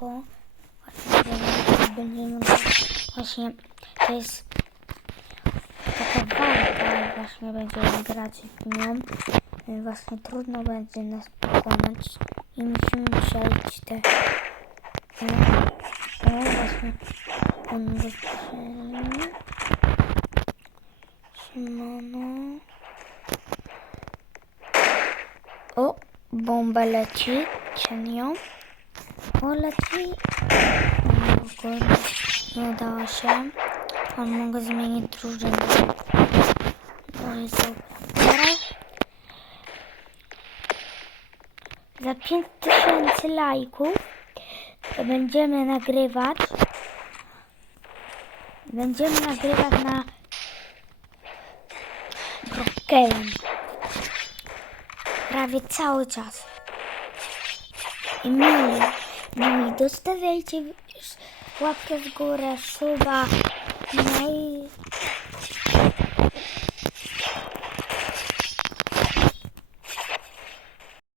go. Właśnie będziemy- go, właśnie to jest taka walka, właśnie będziemy grać w nią. Y, Właśnie trudno będzie nas pokonać i musimy przejść te... O, o właśnie on wyprzedzi. Szymano. O, bomba leci. Cienią. O, leci. O, kurde. Nie udało się. On mógł zmienić drużynę. I super. Za 5000 lajków będziemy nagrywać. Będziemy nagrywać na Brookhaven. Prawie cały czas. I mili, dostawiajcie łapkę w górę, suba. No i